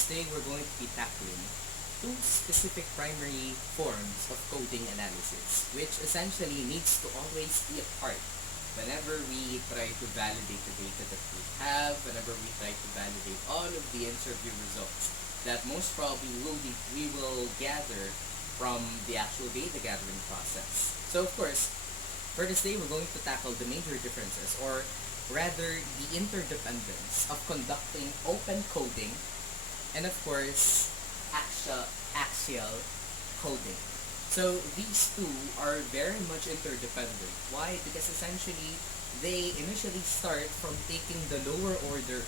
this day, we're going to be tackling two specific primary forms of coding analysis, which essentially needs to always be a part whenever we try to validate the data that we have, whenever we try to validate all of the interview results that most probably we will gather from the actual data gathering process. So of course, for this day, we're going to tackle the major differences, or rather the interdependence of conducting open coding and of course axial coding. So these two are very much interdependent. Why? Because essentially they initially start from taking the lower order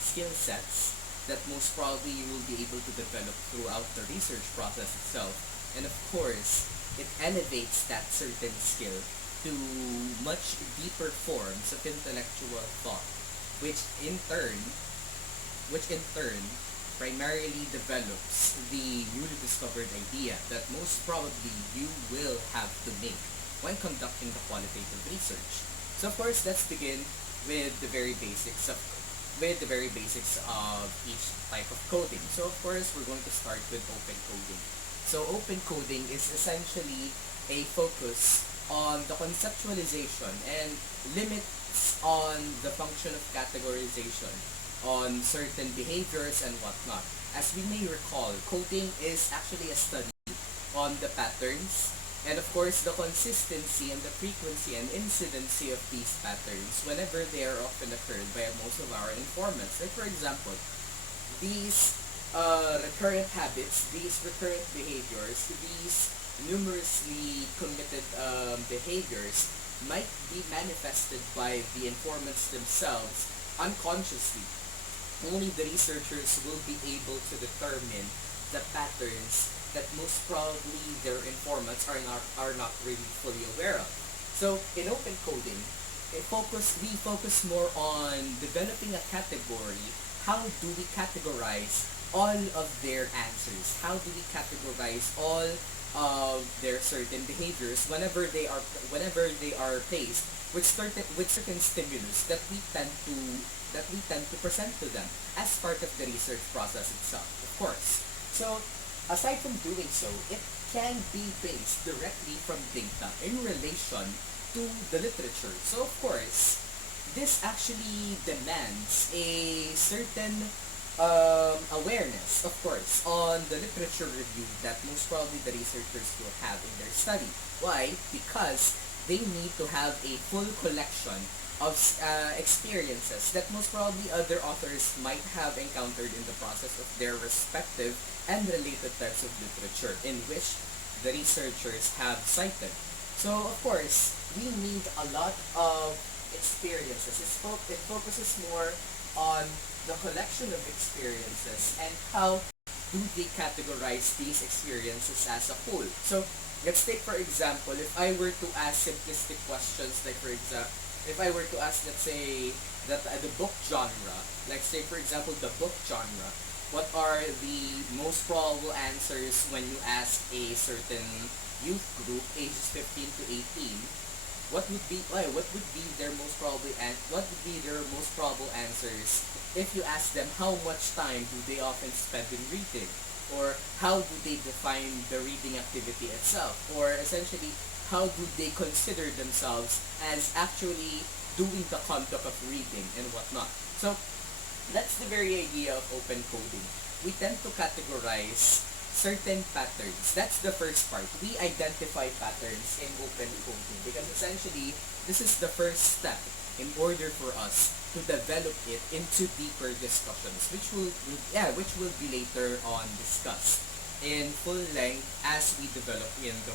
skill sets that most probably you will be able to develop throughout the research process itself, and of course it elevates that certain skill to much deeper forms of intellectual thought, which in turn primarily develops the newly discovered idea that most probably you will have to make when conducting the qualitative research. So of course, let's begin with the very basics of each type of coding. So of course, we're going to start with open coding. So open coding is essentially a focus on the conceptualization and limits on the function of categorization on certain behaviors and whatnot. As we may recall, coding is actually a study on the patterns and of course the consistency and the frequency and incidency of these patterns whenever they are often occurred by most of our informants. Like for example, these recurrent habits, these recurrent behaviors, these numerously committed behaviors might be manifested by the informants themselves unconsciously. Only the researchers will be able to determine the patterns that most probably their informants are not really fully aware of. So in open coding, we focus more on developing a category. How do we categorize all of their answers? How do we categorize all of their certain behaviors whenever they are faced with certain stimulus that we tend to present to them as part of the research process itself, of course. So aside from doing so, it can be based directly from data in relation to the literature. So of course, this actually demands a certain awareness, of course, on the literature review that most probably the researchers will have in their study. Why? Because they need to have a full collection of experiences that most probably other authors might have encountered in the process of their respective and related types of literature in which the researchers have cited. So, of course, we need a lot of experiences. It focuses more on the collection of experiences and how do they categorize these experiences as a whole. So, let's take for example, if I were to ask simplistic questions, like for example, if I were to ask, let's say, that the book genre, like say for example the book genre, what are the most probable answers when you ask a certain youth group ages 15 to 18? What would be their most probable answers if you ask them how much time do they often spend in reading, or how do they define the reading activity itself, or essentially how do they consider themselves as actually doing the conduct of reading and whatnot. So that's the very idea of open coding. We tend to categorize certain patterns. That's the first part. We identify patterns in open coding because essentially this is the first step in order for us to develop it into deeper discussions, which will be later on discussed in full length as we develop in the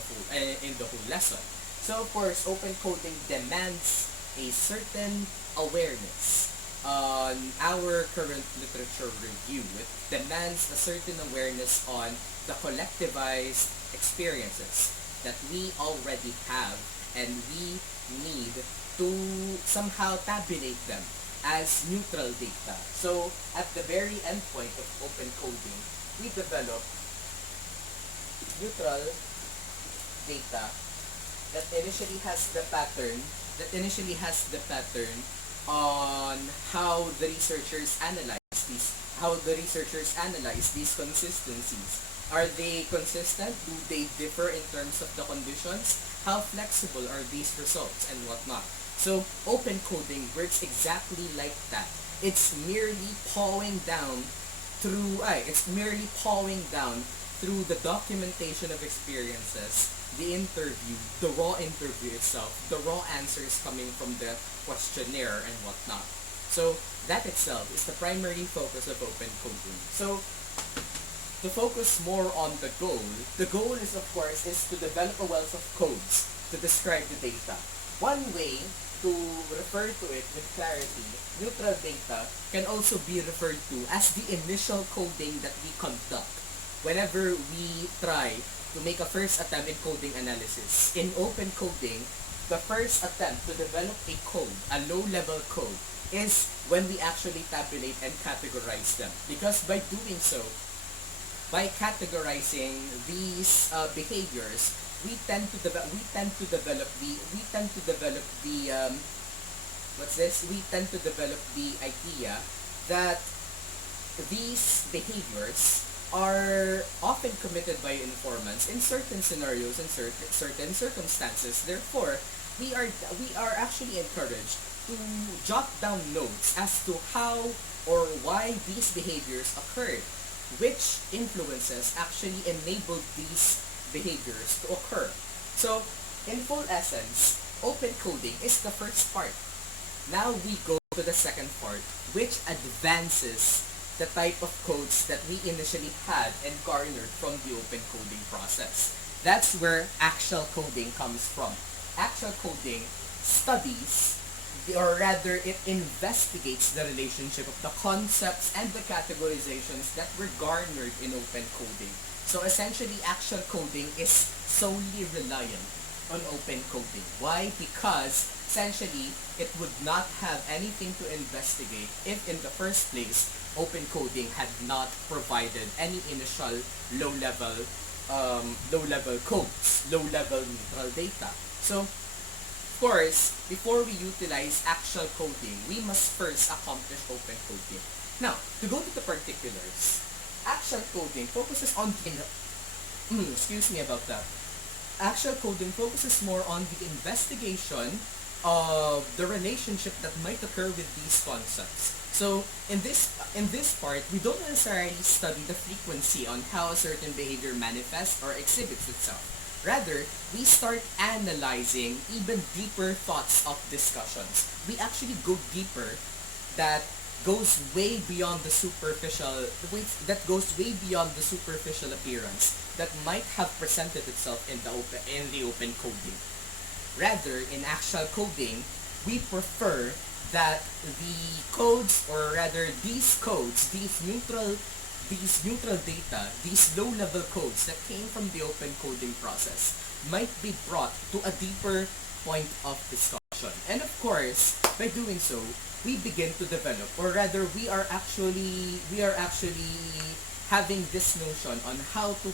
whole lesson. So of course, open coding demands a certain awareness on our current literature review. It demands a certain awareness on the collectivized experiences that we already have, and we need to somehow tabulate them as neutral data. So at the very end point of open coding, we develop neutral data that initially has the pattern on how the researchers analyze these how the researchers analyze these consistencies. Are they consistent? Do they differ in terms of the conditions? How flexible are these results and whatnot? So open coding works exactly like that. It's merely it's merely pawing down through the documentation of experiences, the interview, the raw interview itself, the raw answers coming from the questionnaire and whatnot. So that itself is the primary focus of open coding. So to focus more on the goal is of course is to develop a wealth of codes to describe the data. One way to refer to it with clarity, neutral data can also be referred to as the initial coding that we conduct whenever we try to make a first attempt in coding analysis. In open coding, the first attempt to develop a code, a low-level code, is when we actually tabulate and categorize them. Because by doing so, by categorizing these behaviors, we tend to develop the idea that these behaviors are often committed by informants in certain scenarios and certain circumstances. Therefore, we are actually encouraged to jot down notes as to how or why these behaviors occurred, which influences actually enabled these behaviors to occur. So, in full essence, open coding is the first part. Now we go to the second part, which advances the type of codes that we initially had and garnered from the open coding process. That's where axial coding comes from. Axial coding studies, or rather it investigates the relationship of the concepts and the categorizations that were garnered in open coding. So essentially, axial coding is solely reliant on open coding. Why? Because essentially, it would not have anything to investigate if in the first place, open coding had not provided any initial low-level codes, low-level neutral data. So, of course, before we utilize axial coding, we must first accomplish open coding. Now, to go to the particulars, axial coding focuses on excuse me about that. Axial coding focuses more on the investigation of the relationship that might occur with these concepts. So in this part, we don't necessarily study the frequency on how a certain behavior manifests or exhibits itself. Rather, we start analyzing even deeper thoughts of discussions. We actually go deeper that goes way beyond the superficial appearance that might have presented itself in the open coding. Rather, in axial coding, we prefer that the codes, or rather these codes, these neutral data, these low-level codes that came from the open coding process might be brought to a deeper point of discussion. And of course, by doing so, we begin to develop, or rather we are actually having this notion on how to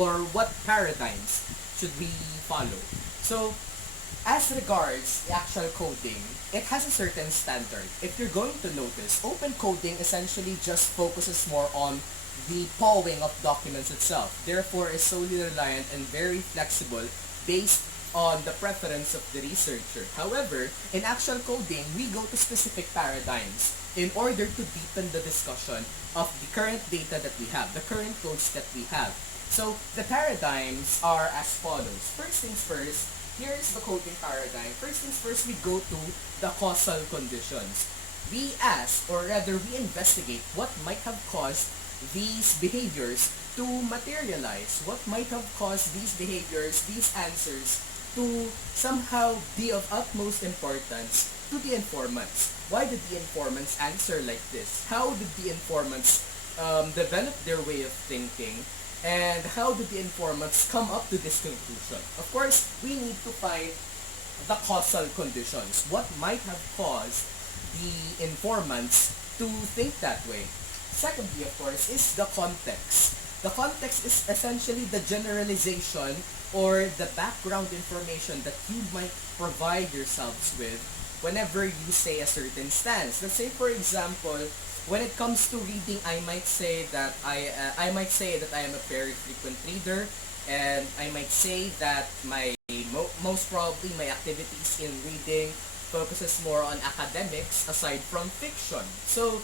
or what paradigms should we follow. So as regards the actual coding, it has a certain standard. If you're going to notice, open coding essentially just focuses more on the pawing of documents itself. Therefore, is solely reliant and very flexible based on the preference of the researcher. However, in axial coding, we go to specific paradigms in order to deepen the discussion of the current data that we have, the current codes that we have. So, the paradigms are as follows. First things first, here is the coding paradigm. First things first, we go to the causal conditions. We ask, or rather we investigate what might have caused these behaviors to materialize. What might have caused these behaviors, these answers, to somehow be of utmost importance to the informants. Why did the informants answer like this? How did the informants develop their way of thinking? And how did the informants come up to this conclusion? Of course, we need to find the causal conditions. What might have caused the informants to think that way? Secondly, of course, is the context. The context is essentially the generalization or the background information that you might provide yourselves with whenever you say a certain stance. Let's say, for example, when it comes to reading, I might say that I am a very frequent reader, and I might say that most probably my activities in reading focuses more on academics aside from fiction. So,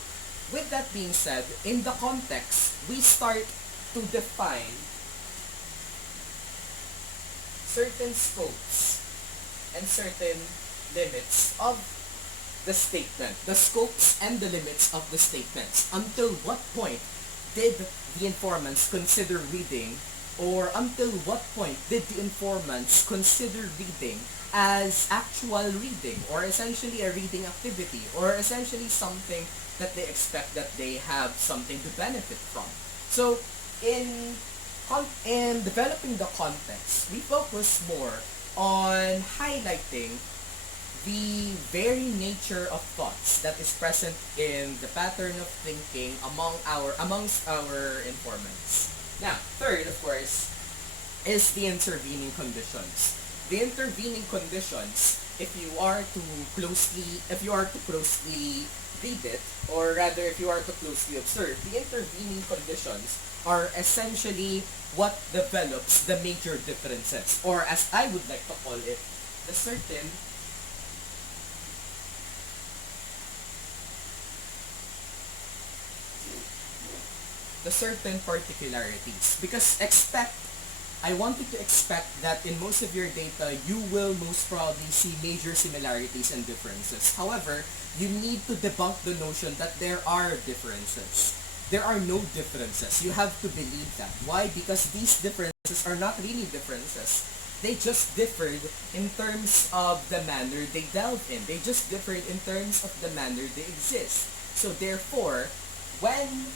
with that being said, in the context, we start to define certain scopes and certain limits of the statement, the scopes and the limits of the statements. Until what point did the informants consider reading, or until what point did the informants consider reading as actual reading, or essentially a reading activity, or essentially something that they expect that they have something to benefit from. So, in developing the context, we focus more on highlighting the very nature of thoughts that is present in the pattern of thinking amongst our informants. Now, third, of course, is the intervening conditions. The intervening conditions, if you are to closely read it, or rather if you are to closely observe, the intervening conditions are essentially what develops the major differences, or as I would like to call it, the certain particularities. Because I want you to expect that in most of your data, you will most probably see major similarities and differences. However, you need to debunk the notion that there are differences. There are no differences. You have to believe that. Why? Because these differences are not really differences. They just differed in terms of the manner they delve in. They just differed in terms of the manner they exist. So therefore, when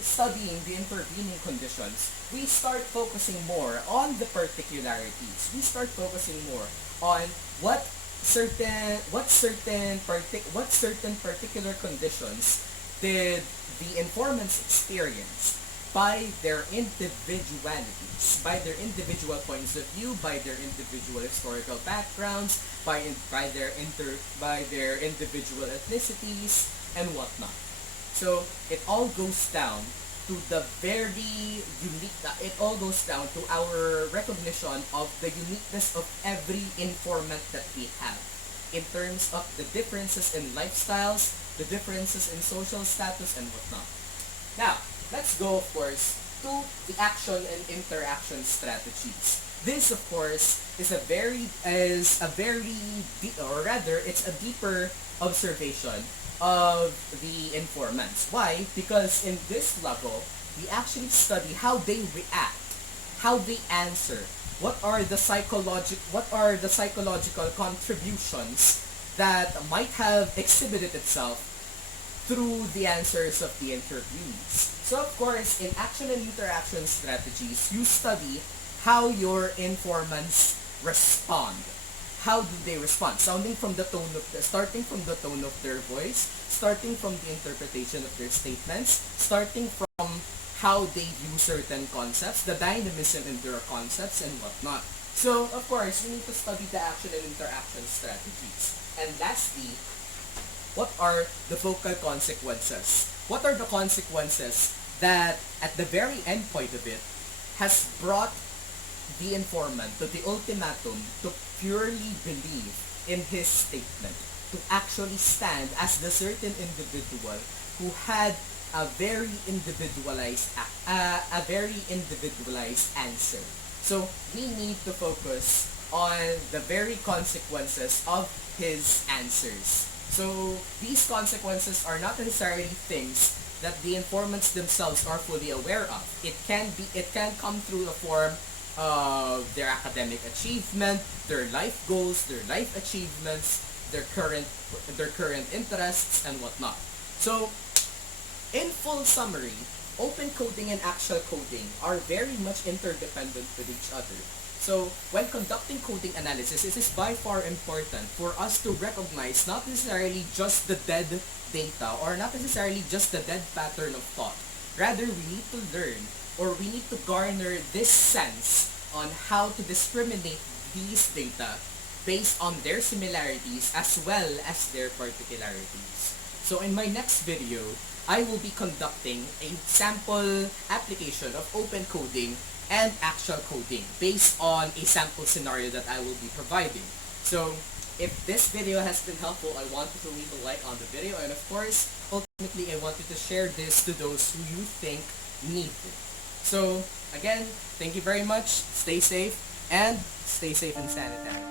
studying the intervening conditions, we start focusing more on the particularities. We start focusing more on what certain particular conditions did the informants experience by their individualities, by their individual points of view, by their individual historical backgrounds, by their individual ethnicities and whatnot. So it all goes down to the very unique. It all goes down to our recognition of the uniqueness of every informant that we have, in terms of the differences in lifestyles, the differences in social status, and whatnot. Now, let's go, of course, to the action and interaction strategies. This, of course, is a very or rather, it's a deeper observation of the informants. Why? Because in this level, we actually study how they react, how they answer, what are the psychological contributions that might have exhibited itself through the answers of the interviewees. So of course, in action and interaction strategies, you study how your informants respond. How do they respond? Starting from the tone of their voice, starting from the interpretation of their statements, starting from how they view certain concepts, the dynamism in their concepts, and whatnot. So, of course, we need to study the action and interaction strategies. And lastly, what are the focal consequences? What are the consequences that, at the very end point of it, has brought the informant to the ultimatum to purely believe in his statement, to actually stand as the certain individual who had a very individualized answer. So we need to focus on the very consequences of his answers. So these consequences are not necessarily things that the informants themselves are fully aware of. It can come through the form of their academic achievement, their life goals, their life achievements, their current interests, and whatnot. So, in full summary, open coding and axial coding are very much interdependent with each other. So, when conducting coding analysis, it is by far important for us to recognize not necessarily just the dead data or not necessarily just the dead pattern of thought. Rather, we need to learn, or we need to garner this sense on how to discriminate these data based on their similarities as well as their particularities. So in my next video, I will be conducting a sample application of open coding and actual coding based on a sample scenario that I will be providing. So if this video has been helpful, I want you to leave a like on the video, and of course, ultimately, I want you to share this to those who you think need it. So again, thank you very much. Stay safe and sanitary.